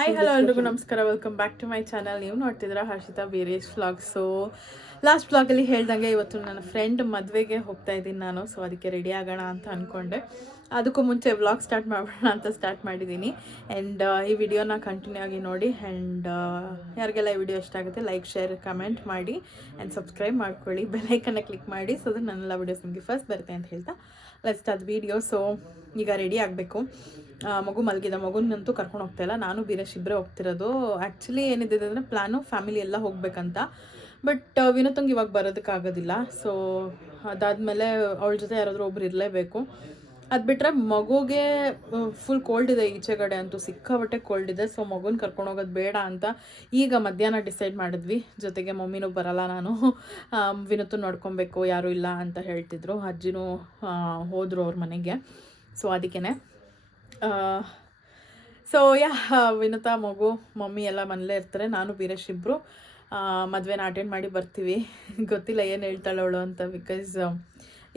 Hi hello ಎಲ್ರಿಗೂ ನಮಸ್ಕಾರ, welcome back to my channel. ನೀವು ನೋಡ್ತಿದ್ದೀರಾ Harshita Beresh vlog. So last ವ್ಲಾಗಲ್ಲಿ ಹೇಳ್ದಂಗೆ ಇವತ್ತು ನನ್ನ ಫ್ರೆಂಡ್ ಮದುವೆಗೆ ಹೋಗ್ತಾ ಇದ್ದೀನಿ ನಾನು. ಸೊ ಅದಕ್ಕೆ ರೆಡಿ ಆಗೋಣ ಅಂತ ಅಂದ್ಕೊಂಡೆ. ಅದಕ್ಕೂ ಮುಂಚೆ ವ್ಲಾಗ್ ಸ್ಟಾರ್ಟ್ ಮಾಡೋಣ ಅಂತ ಸ್ಟಾರ್ಟ್ ಮಾಡಿದ್ದೀನಿ. ಆ್ಯಂಡ್ ಈ ವಿಡಿಯೋನ ಕಂಟಿನ್ಯೂ ಆಗಿ ನೋಡಿ. ಆ್ಯಂಡ್ ಯಾರಿಗೆಲ್ಲ ಈ ವಿಡಿಯೋ ಇಷ್ಟ ಆಗುತ್ತೆ ಲೈಕ್, ಶೇರ್, ಕಮೆಂಟ್ ಮಾಡಿ ಆ್ಯಂಡ್ ಸಬ್ಸ್ಕ್ರೈಬ್ ಮಾಡ್ಕೊಳ್ಳಿ. ಬೆಲ್ಲೈಕನ್ನ ಕ್ಲಿಕ್ ಮಾಡಿ ಸೊ ದಟ್ ನನ್ನೆಲ್ಲ ವೀಡಿಯೋಸ್ ನಿಮಗೆ ಫಸ್ಟ್ ಬರುತ್ತೆ ಅಂತ ಹೇಳ್ತಾ ಲೆಟ್ಸ್ ಸ್ಟಾರ್ಟ್ ವಿಡಿಯೋ. ಸೊ ಈಗ ರೆಡಿ ಆಗಬೇಕು. ಮಗು ಮಲಗಿದೆ, ಮಗುನಂತೂ ಕರ್ಕೊಂಡು ಹೋಗ್ತಾ ಇಲ್ಲ. ನಾನು ವೀರೇಶ್ ಇಬ್ಬರೇ ಹೋಗ್ತಿರೋದು. ಆ್ಯಕ್ಚುಲಿ ಏನಿದೆ ಅಂದರೆ ಪ್ಲ್ಯಾನು ಫ್ಯಾಮಿಲಿ ಎಲ್ಲ ಹೋಗ್ಬೇಕಂತ. ಬಟ್ ವಿನೋತಂಗೆ ಇವಾಗ ಬರೋದಕ್ಕಾಗೋದಿಲ್ಲ. ಸೊ ಅದಾದಮೇಲೆ ಅವಳ ಜೊತೆ ಯಾರಾದರೂ ಒಬ್ರು ಇರಲೇಬೇಕು. ಅದು ಬಿಟ್ಟರೆ ಮಗುಗೆ ಫುಲ್ ಕೋಲ್ಡ್ ಇದೆ, ಈಚೆಗಡೆ ಅಂತೂ ಸಿಕ್ಕಾಬಟ್ಟೆ ಕೋಲ್ಡ್ ಇದೆ. ಸೊ ಮಗುನ ಕರ್ಕೊಂಡು ಹೋಗೋದು ಬೇಡ ಅಂತ ಈಗ ಮಧ್ಯಾಹ್ನ ಡಿಸೈಡ್ ಮಾಡಿದ್ವಿ. ಜೊತೆಗೆ ಮಮ್ಮಿನೂ ಬರಲ್ಲ, ನಾನು ವಿನೋತು ನೋಡ್ಕೊಬೇಕು, ಯಾರೂ ಇಲ್ಲ ಅಂತ ಹೇಳ್ತಿದ್ರು. ಅಜ್ಜಿನೂ ಹೋದರು ಅವ್ರ ಮನೆಗೆ. ಸೊ ಅದಕ್ಕೇ ಸೊ ವಿನೋತ, ಮಗು, ಮಮ್ಮಿ ಎಲ್ಲ ಮನೇಲೇ ಇರ್ತಾರೆ. ನಾನು ವೀರೇಶ್ ಇಬ್ಬರು ಮದುವೆನ ಅಟೆಂಡ್ ಮಾಡಿ ಬರ್ತೀವಿ. ಗೊತ್ತಿಲ್ಲ ಏನು ಹೇಳ್ತಾಳೆ ಅವಳು ಅಂತ, ಬಿಕಾಸ್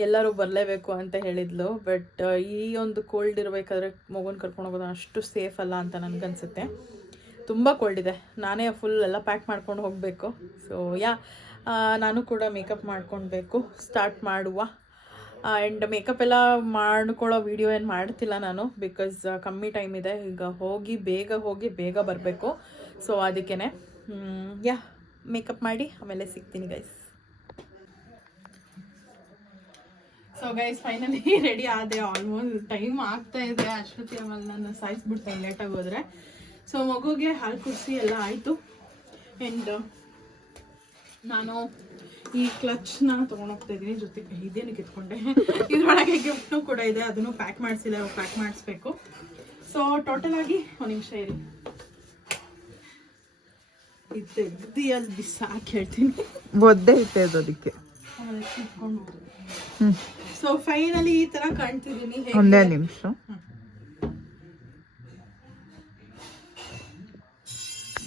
ಎಲ್ಲರೂ ಬರಲೇಬೇಕು ಅಂತ ಹೇಳಿದ್ಲು. ಬಟ್ ಈ ಒಂದು ಕೋಲ್ಡ್ ಇರಬೇಕಾದ್ರೆ ಮಗುನ ಕರ್ಕೊಂಡು ಹೋಗೋದು ಅಷ್ಟು ಸೇಫ್ ಅಲ್ಲ ಅಂತ ನನಗನ್ಸುತ್ತೆ. ತುಂಬ ಕೋಲ್ಡ್ ಇದೆ. ನಾನೇ ಫುಲ್ ಎಲ್ಲ ಪ್ಯಾಕ್ ಮಾಡ್ಕೊಂಡು ಹೋಗಬೇಕು. ಸೊ ನಾನು ಕೂಡ ಮೇಕಪ್ ಮಾಡ್ಕೊಳ್ಬೇಕು. ಸ್ಟಾರ್ಟ್ ಮಾಡುವ. ಆ್ಯಂಡ್ ಮೇಕಪ್ ಎಲ್ಲ ಮಾಡ್ಕೊಳ್ಳೋ ವಿಡಿಯೋ ಏನು ಮಾಡ್ತಿಲ್ಲ ನಾನು, ಬಿಕಾಸ್ ಕಮ್ಮಿ ಟೈಮ್ ಇದೆ. ಈಗ ಹೋಗಿ ಬೇಗ ಬರಬೇಕು. ಸೊ ಅದಕ್ಕೇ ಮೇಕಪ್ ಮಾಡಿ ಆಮೇಲೆ ಸಿಗ್ತೀನಿ guys. So guys finally ready ಆದೆ. ಆಲ್ಮೋಸ್ಟ್ ಟೈಮ್ ಆಗ್ತಾ ಇದೆ. ಅಷ್ಟೊತ್ತಿ ಆಮೇಲೆ ನಾನು ಸಾಯಿಸ್ಬಿಡ್ತೇನೆ ಲೇಟಾಗಿ ಹೋದರೆ. ಸೊ ಮಗುಗೆ ಹಾಲು ಕುಡಿಸಿ ಎಲ್ಲ ಆಯಿತು. ಆ್ಯಂಡ್ ನಾನು ಈ ಕ್ಲಚ್ನ ತೊಗೊಂಡೋಗ್ತಾ ಇದ್ದೀನಿ. ಜೊತೆಗೆ ಇದೇನು ಕಿತ್ಕೊಂಡೆ. ಇದರೊಳಗೆ ಗಿಫ್ಟು ಕೂಡ ಇದೆ, ಅದನ್ನು ಪ್ಯಾಕ್ ಮಾಡಿಸಿಲ್ಲ, ಪ್ಯಾಕ್ ಮಾಡಿಸ್ಬೇಕು. ಸೊ ಟೋಟಲ್ ಆಗಿ ಒಂದು ನಿಮಿಷ ಇರಿ, ಅಲ್ಲಿ ಬಿಸಾಕಿ ಹೇಳ್ತೀನಿ. ಒದ್ದೆ ಇಟ್ಟೆ ಅದಕ್ಕೆ. ಸೊ ಫೈನಲಿ ಈ ತರ ಕಾಣ್ತಿದ್ದೀನಿ. ಒಂದೇ ನಿಮಿಷ.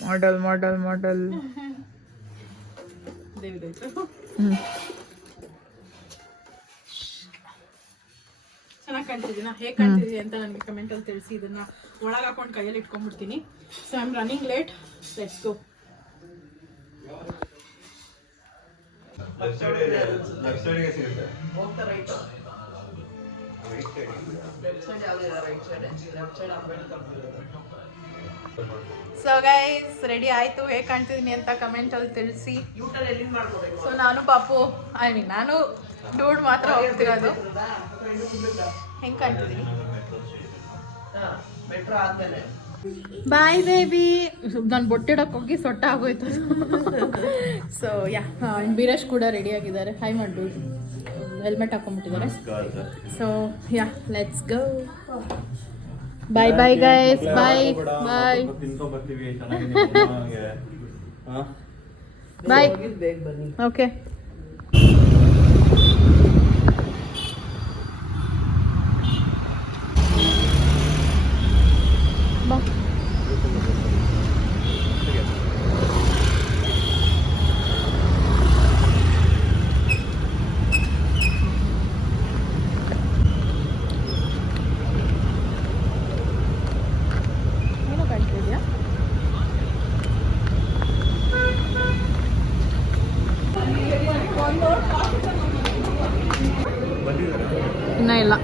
ಮಾಡೆಲ್ ಚೆನ್ನಾಗಿ ಕಾಣ್ತಿದ್ದೀನ? ಹೇಗೆ ಕಾಣ್ತಿದ್ದೀನಿ ಅಂತ ನನಗೆ ಕಮೆಂಟ್ ಅಲ್ಲಿ ತಿಳಿಸಿ. ಇದನ್ನ ಒಳಗೆ ಹಾಕೊಂಡು ಕೈಯಲ್ಲಿ ಇಟ್ಕೊಂಡ್ಬಿಡ್ತೀನಿ. So I am running late. Let's go. So guys ready ಆಯ್ತು. ಹೇಗೆ ಕಾಣ್ತಿದ್ದೀನಿ ಅಂತ ಕಮೆಂಟ್ ಅಲ್ಲಿ ತಿಳಿಸಿ. ಸೊ ನಾನು ಪಾಪು, ನಾನು ಡೂಡ್ ಮಾತ್ರ ಹೋಗ್ತಿರೋದು. ಹೆಂಗೆ ಕಾಣ್ತಿದ್ದೀನಿ? ಬಾಯ್ ಬೇಬಿ. ನಾನು ಬೊಟ್ಟಿಡಕ್ಕೆ ಹೋಗಿ ಸೊಟ್ಟ ಆಗೋಯ್ತು. ಸೊ ವೀರೇಶ್ ಕೂಡ ರೆಡಿ ಆಗಿದ್ದಾರೆ. ಹೈ ಮಾಡು, ಹೆಲ್ಮೆಟ್ ಹಾಕೊಂಡ್ಬಿಟ್ಟಿದ್ದಾರೆ. So let's go. Bye bye guys, bye bye bye. Okay ಬಾ. ಇನ್ನ ಇಲ್ಲ.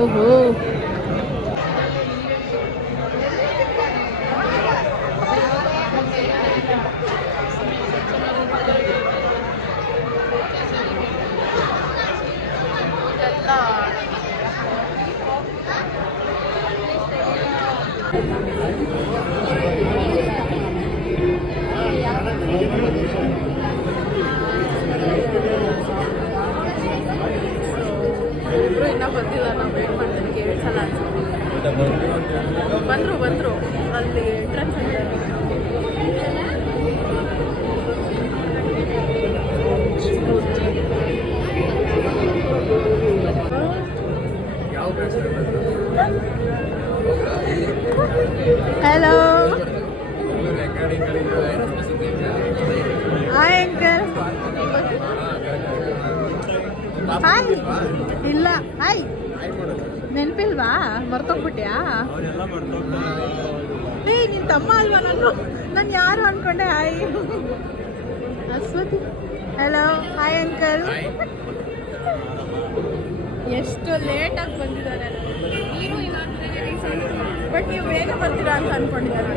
ಓಹೋ, ಇನ್ನೂ ಬಂದಿಲ್ಲ. ನಾವು ವೇಟ್ ಮಾಡ್ತೀನಿ. ಕೇಳಿಸಲ್ಲ ಅನ್ಸುತ್ತೆ. ಬಂದರು ಅಲ್ಲಿ ಎಂಟ್ರೆನ್ಸ್ ಅಂತ. Hello, hi uncle. ಹಾಯ್. ಇಲ್ಲ, ಹಾಯ್. ನೆನಪಿಲ್ವಾ? ಮರ್ತೋಗ್ಬಿಟ್ಯಾ? ತಮ್ಮ ಅಲ್ವಾ ನಾನು ಯಾರು ಅನ್ಕೊಂಡೆ. Hi Aswathi. Hello hi uncle. ಎಷ್ಟು ಲೇಟಾಗಿ ಬಂದಿದ್ದಾರೆ. ಬಟ್ ನೀವು ಬೇಗ ಬರ್ತೀರಾ ಅಂತ ಅನ್ಕೊಂಡಿದ್ದಾರೆ.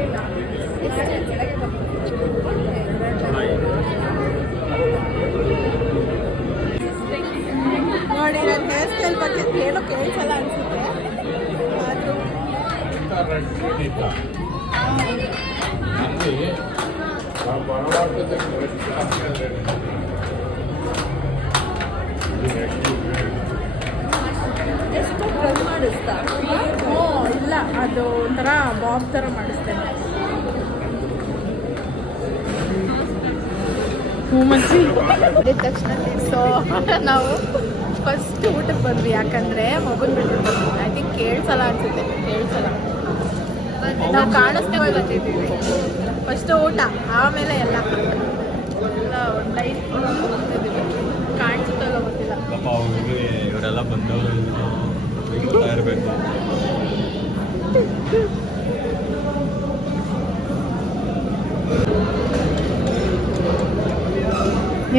ನೋಡಿ ನನ್ನ ಹೇರ್ ಸ್ಟೈಲ್ ಬಗ್ಗೆ ಏನೋ ಕೇಳಿಸಲ್ಲ ಅನ್ಸುತ್ತೆ. ಆದರೂ ಎಷ್ಟು ಡ್ರೆಸ್ ಮಾಡಿಸ್ತಾ? ಓ ಇಲ್ಲ, ಅದು ಒಂಥರ ಬಾಬ್ ಥರ ಮಾಡಿಸ್ತೇನೆ. ಮಾಡಿದ ತಕ್ಷಣ ಸೊ ನಾವು ಫಸ್ಟ್ ಊಟಕ್ಕೆ ಬಂದ್ವಿ. ಯಾಕಂದರೆ ಮಗುನ ಬಿಟ್ಟು ಬಂದ್ವಿ. ಐ ಥಿಂಕ್ ಕೇಳಿಸಲ್ಲ ಅನ್ಸುತ್ತೆ. ಕೇಳಿಸಲ್ಲ, ನಾವು ಕಾಣಿಸ್ತೀವಿ ಬಂದಿದ್ದೀವಿ. ಫಸ್ಟ್ ಊಟ, ಆಮೇಲೆ ಎಲ್ಲ ಒಂದು ಲೈಫ್ ಹೋಗ್ತಿದ್ದೀವಿ. ಕಾಣಿಸುತ್ತಲ್ಲ ಗೊತ್ತಿಲ್ಲ. ಇವರೆಲ್ಲ ಬಂದವರು ಇರಬೇಕು.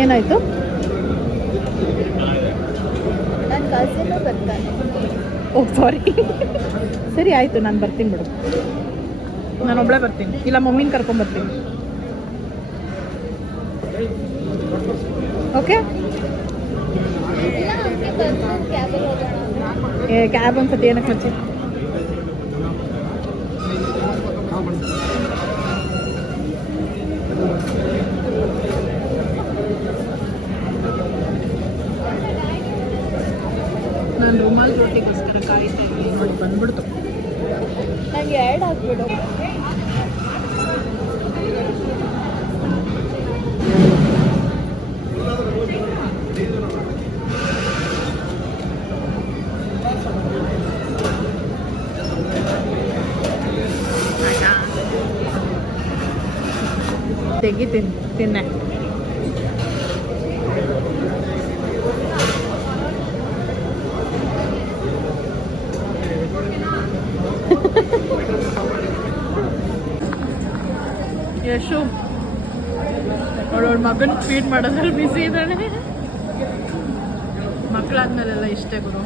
ಏನಾಯಿತು? ನನ್ನ ಕಸಿನ್ನು ಬರ್ತಾನೆ. ಓ ಸಾರಿ. ಸರಿ ಆಯಿತು, ನಾನು ಬರ್ತೀನಿ ಬಿಡು. ನಾನು ಒಬ್ಬಳೇ ಬರ್ತೀನಿ, ಇಲ್ಲ ಮಮ್ಮಿನ ಕರ್ಕೊಂಬರ್ತೀನಿ. ಓಕೆ, ಇಲ್ಲ ಹಂಗೆ ಬರ್ತೀನಿ, ಕ್ಯಾಬಲ್ಲಿ ಹೋಗೋಣ. ಕ್ಯಾಬ್ ಅನ್ಸತ್ತೆ. ಏನಕ್ಕೆ ಮುಂಚೆ ನಾನು ರುಮಾಲ್ ರೋಟಿಗೋಸ್ಕರ ಕಾಯ್ತಾ ಇದ್ದೀನಿ. ನೋಡಿ ಬಂದ್ಬಿಡ್ತು. ನಂಗೆ ಎರಡು ಹಾಕ್ಬಿಡು. ತೆಗಿತೀನಿ, ತಿನ್ನೆ. ಯಶು ಅವಳವಳ ಮಗನ ಫೀಡ್ ಮಾಡೋದ್ರಲ್ಲಿ ಬಿಸಿ ಇದ್ದಾಳೆ. ಮಕ್ಕಳಾದ್ಮೇಲೆಲ್ಲ ಇಷ್ಟೇ ಗುರು.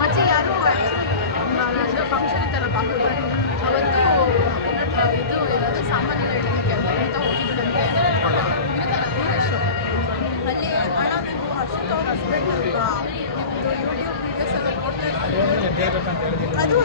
ಮತ್ತೆ ಯಾರು ಫಂಕ್ಷನ್ ಇತ್ತಲ್ಲ ಬಾಕುಗಳು, ಅವತ್ತು ಇದು ಏನಾದರೂ ಸಾಮಾನ್ಯ ಇಡಲಿಕ್ಕೆ ಅಂತ ಹೋಗಿದ್ದಂತೆ. ಅಷ್ಟು ಅಲ್ಲಿ ಹಣ ನೀವು ಅಷ್ಟು ಅವ್ರ ಹಸ್ಬೆಂಡ್ ಅಲ್ವಾ, ನಿಮ್ಮದು ಯೂಟ್ಯೂಬ್ ವೀಡಿಯೋಸ್ ಎಲ್ಲ ನೋಡ್ತಾ ಇರ್ತೀವಿ. ಅದು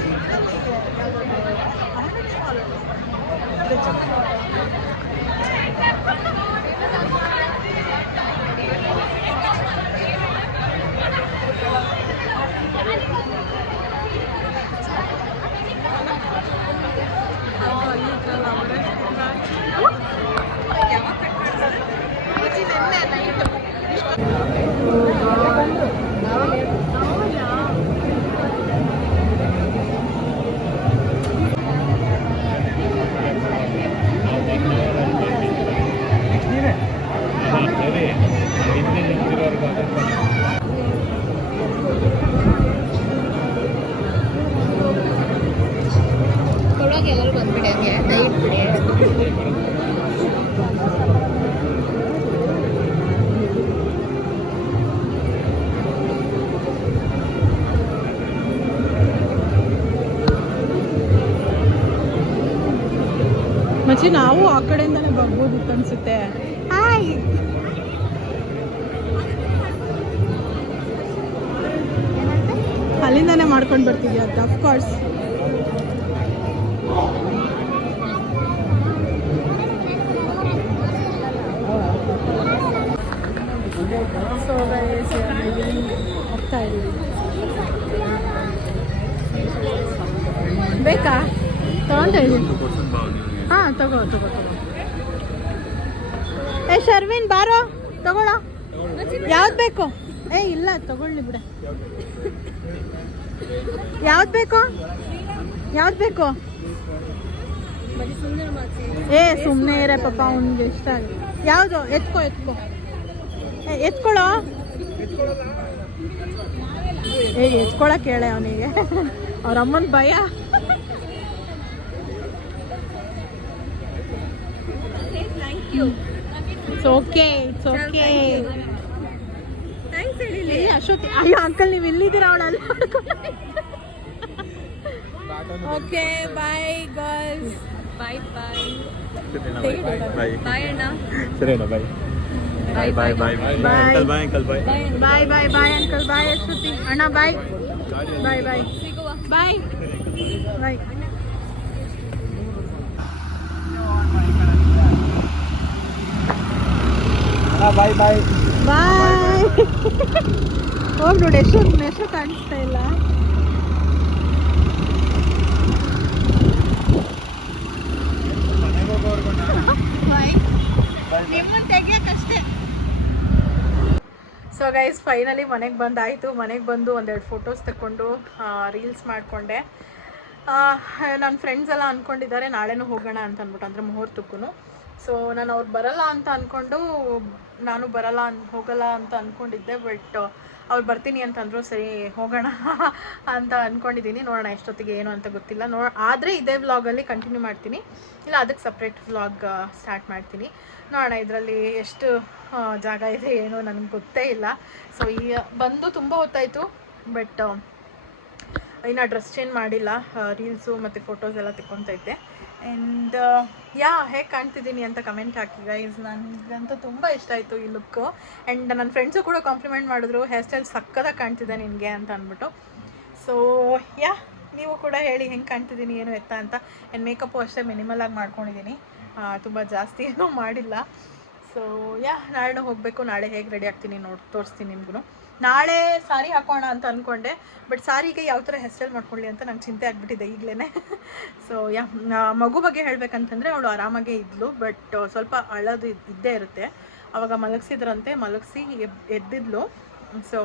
ಕೊಡೋಕೆ ಎಲ್ಲರೂ ಬಂದ್ಬಿಡಿ, ಹಂಗೆ ಕೈ ಇಟ್ಬಿಡಿ. ಮಚ್ಚಿ ನಾವು ಆ ಕಡೆಯಿಂದಾನೆ ಬರ್ಬೋದಿತ್ತು ಅನ್ಸುತ್ತೆ. ಹಾಯ್, ಅಲ್ಲಿಂದಾನೆ ಮಾಡ್ಕೊಂಡು ಬರ್ತಿದ್ಯಾ ಅಂತ. ಅಫ್ಕೋರ್ಸ್ ಸೊ ಹೋಗ್ತಾ ಇದ್ದೀವಿ. ಬೇಕಾ? ತಗೊಂತ ಇದ್ದೀನಿ. ಹಾಂ ತಗೋ. ಏ ಶರ್ವಿನ್ ಬಾರೋ, ತಗೊಳ್ಳೋ. ಯಾವ್ದು ಬೇಕು? ಏ ಇಲ್ಲ ತಗೊಳ್ಳಿ ಬಿಡ. ಯಾವ್ದು ಬೇಕು ಬೇಕು? ಏ ಸುಮ್ಮನೆ ಇರ ಪಾಪ, ಅವ್ನಿಗೆ ಇಷ್ಟ ಆಗಿದೆ. ಯಾವುದು? ಎತ್ಕೊಳ್ಳೋ. ಏ ಎತ್ಕೊಳಕ್ ಹೇಳೆ ಅವನಿಗೆ, ಅವ್ರ ಅಮ್ಮನ ಭಯ. It's okay. ಅಶ್ವತಿ, ಅಯ್ಯೋ ಅಂಕಲ್ ನೀವು ಇಲ್ಲಿದ್ದೀರಾ? ಅವಳಲ್ಲ. Okay bye girls. ಬಾಯ್ ಬಾಯ್ ಬಾಯ್ ಅಣ್ಣ. ಸರಿ ಅಣ್ಣ, ಬಾಯ್ bye bye bye uncle, bye uncle, ಬಾಯ್ ಬಾಯ್ ಅಂಕಲ್, ಬಾಯ್ ಅಶ್ವತಿ ಅಣ್ಣ, ಬಾಯ್ ಬಾಯ್ ಸಿಗುವ. ಬಾಯ್. ಬಾಯ್ ಹೋಗಿ ನೋಡಿ, ಎಷ್ಟು ಕಾಣಿಸ್ತಾ ಇಲ್ಲ. ಸೊ ಗೈಸ್ ಫೈನಲಿ ಮನೆಗೆ ಬಂದಾಯಿತು. ಮನೆಗೆ ಬಂದು ಒಂದೆರಡು ಫೋಟೋಸ್ ತಗೊಂಡು ರೀಲ್ಸ್ ಮಾಡಿಕೊಂಡೆ. ನನ್ನ ಫ್ರೆಂಡ್ಸ್ ಎಲ್ಲ ಅಂದ್ಕೊಂಡಿದ್ದಾರೆ ನಾಳೆನೂ ಹೋಗೋಣ ಅಂತ ಅಂದ್ಬಿಟ್ಟು, ಅಂದರೆ ಮುಹೂರ್ತಕ್ಕೂ. ಸೊ ನಾನು ಅವ್ರು ಬರಲ್ಲ ಅಂತ ಅಂದ್ಕೊಂಡು, ನಾನು ಹೋಗಲ್ಲ ಅಂತ ಅಂದ್ಕೊಂಡಿದ್ದೆ. ಬಟ್ ಅವ್ರು ಬರ್ತೀನಿ ಅಂತಂದರು. ಸರಿ ಹೋಗೋಣ ಅಂತ ಅಂದ್ಕೊಂಡಿದ್ದೀನಿ. ನೋಡೋಣ ಎಷ್ಟೊತ್ತಿಗೆ ಏನು ಅಂತ ಗೊತ್ತಿಲ್ಲ. ಆದರೆ ಇದೇ ವ್ಲಾಗಲ್ಲಿ ಕಂಟಿನ್ಯೂ ಮಾಡ್ತೀನಿ, ಇಲ್ಲ ಅದಕ್ಕೆ ಸಪ್ರೇಟ್ ವ್ಲಾಗ್ ಸ್ಟಾರ್ಟ್ ಮಾಡ್ತೀನಿ. ನೋಡೋಣ ಇದರಲ್ಲಿ ಎಷ್ಟು ಜಾಗ ಇದೆ ಏನು ನನಗೆ ಗೊತ್ತೇ ಇಲ್ಲ. ಸೊ ಬಂದು ತುಂಬ ಹೊತ್ತಾಯಿತು. ಬಟ್ ಇನ್ನು ಡ್ರೆಸ್ ಚೇಂಜ್ ಮಾಡಿಲ್ಲ. ರೀಲ್ಸು ಮತ್ತು ಫೋಟೋಸ್ ಎಲ್ಲ ತೆಕ್ಕೊತೈತೆ. ಆ್ಯಂಡ್ ಹೇಗೆ ಕಾಣ್ತಿದ್ದೀನಿ ಅಂತ ಕಮೆಂಟ್ ಹಾಕಿ ಗೈಸ್. ನನಗಂತೂ ತುಂಬ ಇಷ್ಟ ಆಯಿತು ಈ ಲುಕ್ಕು. ಆ್ಯಂಡ್ ನನ್ನ ಫ್ರೆಂಡ್ಸು ಕೂಡ ಕಾಂಪ್ಲಿಮೆಂಟ್ ಮಾಡಿದ್ರು, ಹೇರ್ ಸ್ಟೈಲ್ ಸಕ್ಕತ್ತಾಗಿ ಕಾಣ್ತಿದೆ ನಿನಗೆ ಅಂತ ಅಂದ್ಬಿಟ್ಟು. ಸೊ ನೀವು ಕೂಡ ಹೇಳಿ ಹೆಂಗೆ ಕಾಣ್ತಿದ್ದೀನಿ ಏನು ಎತ್ತ ಅಂತ. ಆ್ಯಂಡ್ ಮೇಕಪ್ಪು ಅಷ್ಟೇ ಮಿನಿಮಲಾಗಿ ಮಾಡ್ಕೊಂಡಿದ್ದೀನಿ, ತುಂಬ ಜಾಸ್ತಿ ಏನೂ ಮಾಡಿಲ್ಲ. ಸೊ ನಾಳೆ ಹೋಗಬೇಕು. ನಾಳೆ ಹೇಗೆ ರೆಡಿ ಆಗ್ತೀನಿ ತೋರಿಸ್ತೀನಿ ನಿಮ್ಗೂ. ನಾಳೆ ಸಾರಿ ಹಾಕೋಣ ಅಂತ ಅಂದ್ಕೊಂಡೆ, ಬಟ್ ಸಾರಿಗೆ ಯಾವ ಥರ ಹೇರ್ ಸ್ಟೈಲ್ ಮಾಡ್ಕೊಳ್ಳಿ ಅಂತ ನಂಗೆ ಚಿಂತೆ ಆಗಿಬಿಟ್ಟಿದೆ ಈಗಲೇ. ಸೊ ಮಗು ಬಗ್ಗೆ ಹೇಳ್ಬೇಕಂತಂದರೆ ಅವಳು ಆರಾಮಾಗೇ ಇದ್ಲು, ಬಟ್ ಸ್ವಲ್ಪ ಅಳೋದು ಇದ್ದೇ ಇರುತ್ತೆ. ಆವಾಗ ಮಲಗಿಸಿದ್ರಂತೆ, ಮಲಗಿಸಿ ಎದ್ದಿದ್ಲು. ಸೊ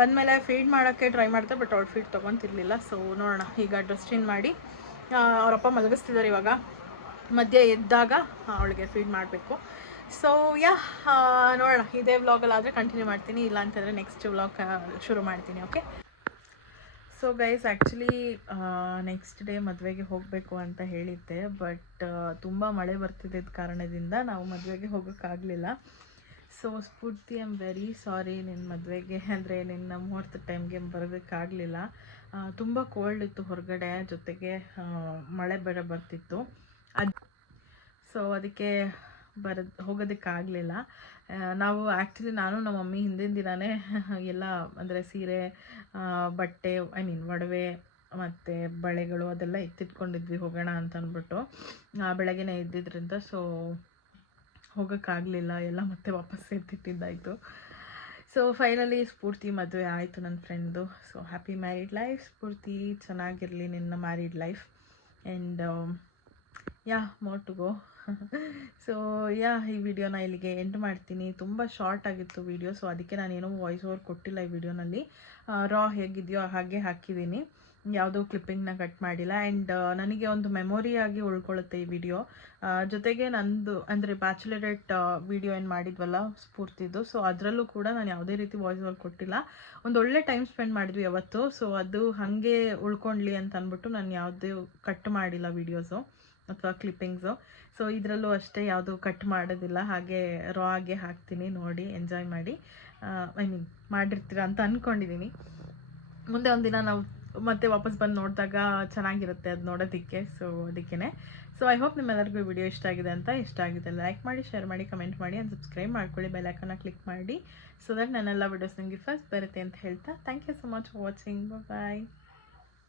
ಬಂದಮೇಲೆ ಫೀಡ್ ಮಾಡೋಕ್ಕೆ ಟ್ರೈ ಮಾಡ್ದೆ, ಬಟ್ ಅವಳು ಫೀಡ್ ತೊಗೊತಿರ್ಲಿಲ್ಲ. ಸೊ ನೋಡೋಣ, ಈಗ ಡ್ರೆಸ್ ಚೇಂಜ್ ಮಾಡಿ ಅವರಪ್ಪ ಮಲಗಿಸ್ತಿದ್ದಾರೆ. ಇವಾಗ ಮಧ್ಯೆ ಎದ್ದಾಗ ಅವಳಿಗೆ ಫೀಡ್ ಮಾಡಬೇಕು. ಸೊ ನೋಡೋಣ, ಇದೇ ವ್ಲಾಗಲ್ಲಾದರೆ ಕಂಟಿನ್ಯೂ ಮಾಡ್ತೀನಿ, ಇಲ್ಲ ಅಂತಂದರೆ ನೆಕ್ಸ್ಟ್ ವ್ಲಾಗ್ ಶುರು ಮಾಡ್ತೀನಿ. Okay. So guys actually next day ಮದುವೆಗೆ ಹೋಗಬೇಕು ಅಂತ ಹೇಳಿದ್ದೆ, ಬಟ್ ತುಂಬ ಮಳೆ ಬರ್ತಿದ್ದ ಕಾರಣದಿಂದ ನಾವು ಮದುವೆಗೆ ಹೋಗೋಕ್ಕಾಗಲಿಲ್ಲ. So Sphoorthi, I am very sorry, ನಿನ್ನ ಮದುವೆಗೆ ಅಂದರೆ ನಿನ್ನ ಮುಹೂರ್ತ ಟೈಮ್ಗೆ ಬರೋದಕ್ಕಾಗಲಿಲ್ಲ. ತುಂಬ ಕೋಲ್ಡ್ ಇತ್ತು ಹೊರಗಡೆ, ಜೊತೆಗೆ ಮಳೆ ಬೇರೆ ಬರ್ತಿತ್ತು. ಸೊ ಅದಕ್ಕೆ ಹೋಗೋದಕ್ಕಾಗಲಿಲ್ಲ. ನಾವು ಆ್ಯಕ್ಚುಲಿ ನಾನು ನಮ್ಮ ಮಮ್ಮಿ ಹಿಂದಿನ ದಿನವೇ ಎಲ್ಲ ಅಂದರೆ ಸೀರೆ, ಬಟ್ಟೆ, ಒಡವೆ ಮತ್ತು ಬಳೆಗಳು ಅದೆಲ್ಲ ಎತ್ತಿಟ್ಕೊಂಡಿದ್ವಿ ಹೋಗೋಣ ಅಂತ ಅಂದ್ಬಿಟ್ಟು. ಬೆಳಗ್ಗೆನೇ ಇದ್ದಿದ್ದರಿಂದ ಸೊ ಹೋಗೋಕ್ಕಾಗಲಿಲ್ಲ, ಎಲ್ಲ ಮತ್ತೆ ವಾಪಸ್ ಎತ್ತಿಟ್ಟಿದ್ದಾಯಿತು. ಸೊ ಫೈನಲಿ ಸ್ಫೂರ್ತಿ ಮದುವೆ ಆಯಿತು ನನ್ನ ಫ್ರೆಂಡ್ದು. So happy married life Spoorthi, ಚೆನ್ನಾಗಿರಲಿ ನಿನ್ನ married life. And more to go. So ಈ ವಿಡಿಯೋನ ಇಲ್ಲಿಗೆ ಎಂಡ್ ಮಾಡ್ತೀನಿ. ತುಂಬ ಶಾರ್ಟ್ ಆಗಿತ್ತು ವಿಡಿಯೋ, ಸೊ ಅದಕ್ಕೆ ನಾನೇನೋ ವಾಯ್ಸ್ ಓವರ್ ಕೊಟ್ಟಿಲ್ಲ ಈ ವಿಡಿಯೋನಲ್ಲಿ. ರಾ ಹೇಗಿದೆಯೋ ಹಾಗೆ ಹಾಕಿದ್ದೀನಿ, ಯಾವುದೋ ಕ್ಲಿಪ್ಪಿಂಗ್ನ ಕಟ್ ಮಾಡಿಲ್ಲ. ಆ್ಯಂಡ್ ನನಗೆ ಒಂದು ಮೆಮೊರಿಯಾಗಿ ಉಳ್ಕೊಳ್ಳುತ್ತೆ ಈ ವಿಡಿಯೋ. ಜೊತೆಗೆ ನಂದು ಅಂದರೆ ಬ್ಯಾಚುಲರೇಟ್ ವಿಡಿಯೋ ಏನು ಮಾಡಿದ್ವಲ್ಲ ಸ್ಫೂರ್ತಿದ್ದು, ಸೊ ಅದರಲ್ಲೂ ಕೂಡ ನಾನು ಯಾವುದೇ ರೀತಿ ವಾಯ್ಸ್ ಓವರ್ ಕೊಟ್ಟಿಲ್ಲ. ಒಂದು ಒಳ್ಳೆ ಟೈಮ್ ಸ್ಪೆಂಡ್ ಮಾಡಿದ್ವಿ ಅವತ್ತು. ಸೊ ಅದು ಹಾಗೆ ಉಳ್ಕೊಳ್ಳಿ ಅಂತ ಅಂದ್ಬಿಟ್ಟು ನಾನು ಯಾವುದೇ ಕಟ್ ಮಾಡಿಲ್ಲ ವೀಡಿಯೋಸು ಅಥವಾ ಕ್ಲಿಪ್ಪಿಂಗ್ಸು. ಸೊ ಇದರಲ್ಲೂ ಅಷ್ಟೇ ಯಾವುದು ಕಟ್ ಮಾಡೋದಿಲ್ಲ, ಹಾಗೆ ರಾ ಆಗಿ ಹಾಕ್ತೀನಿ, ನೋಡಿ ಎಂಜಾಯ್ ಮಾಡಿ. ಮಾಡಿರ್ತೀರ ಅಂತ ಅಂದ್ಕೊಂಡಿದ್ದೀನಿ. ಮುಂದೆ ಒಂದಿನ ನಾವು ಮತ್ತೆ ವಾಪಸ್ ಬಂದು ನೋಡಿದಾಗ ಚೆನ್ನಾಗಿರುತ್ತೆ ಅದು ನೋಡೋದಕ್ಕೆ. ಸೊ ಅದಕ್ಕೇ. ಸೊ ಐ ಹೋಪ್ ನಿಮ್ಮೆಲ್ಲರಿಗೂ ಈ ವಿಡಿಯೋ ಇಷ್ಟ ಆಗಿದೆ ಅಂತ. ಇಷ್ಟ ಆಗಿದೆ ಲೈಕ್ ಮಾಡಿ, ಶೇರ್ ಮಾಡಿ, ಕಮೆಂಟ್ ಮಾಡಿ, ಆ್ಯಂಡ್ ಸಬ್ಸ್ಕ್ರೈಬ್ ಮಾಡ್ಕೊಳ್ಳಿ, ಬೆಲ್ ಐಕಾನ್ನ ಕ್ಲಿಕ್ ಮಾಡಿ, ಸೊ ದಟ್ ನನ್ನೆಲ್ಲ ವಿಡಿಯೋಸ್ ನಿಮಗೆ ಫಸ್ಟ್ ಬರುತ್ತೆ ಅಂತ ಹೇಳ್ತಾ thank you so much for watching. Bye.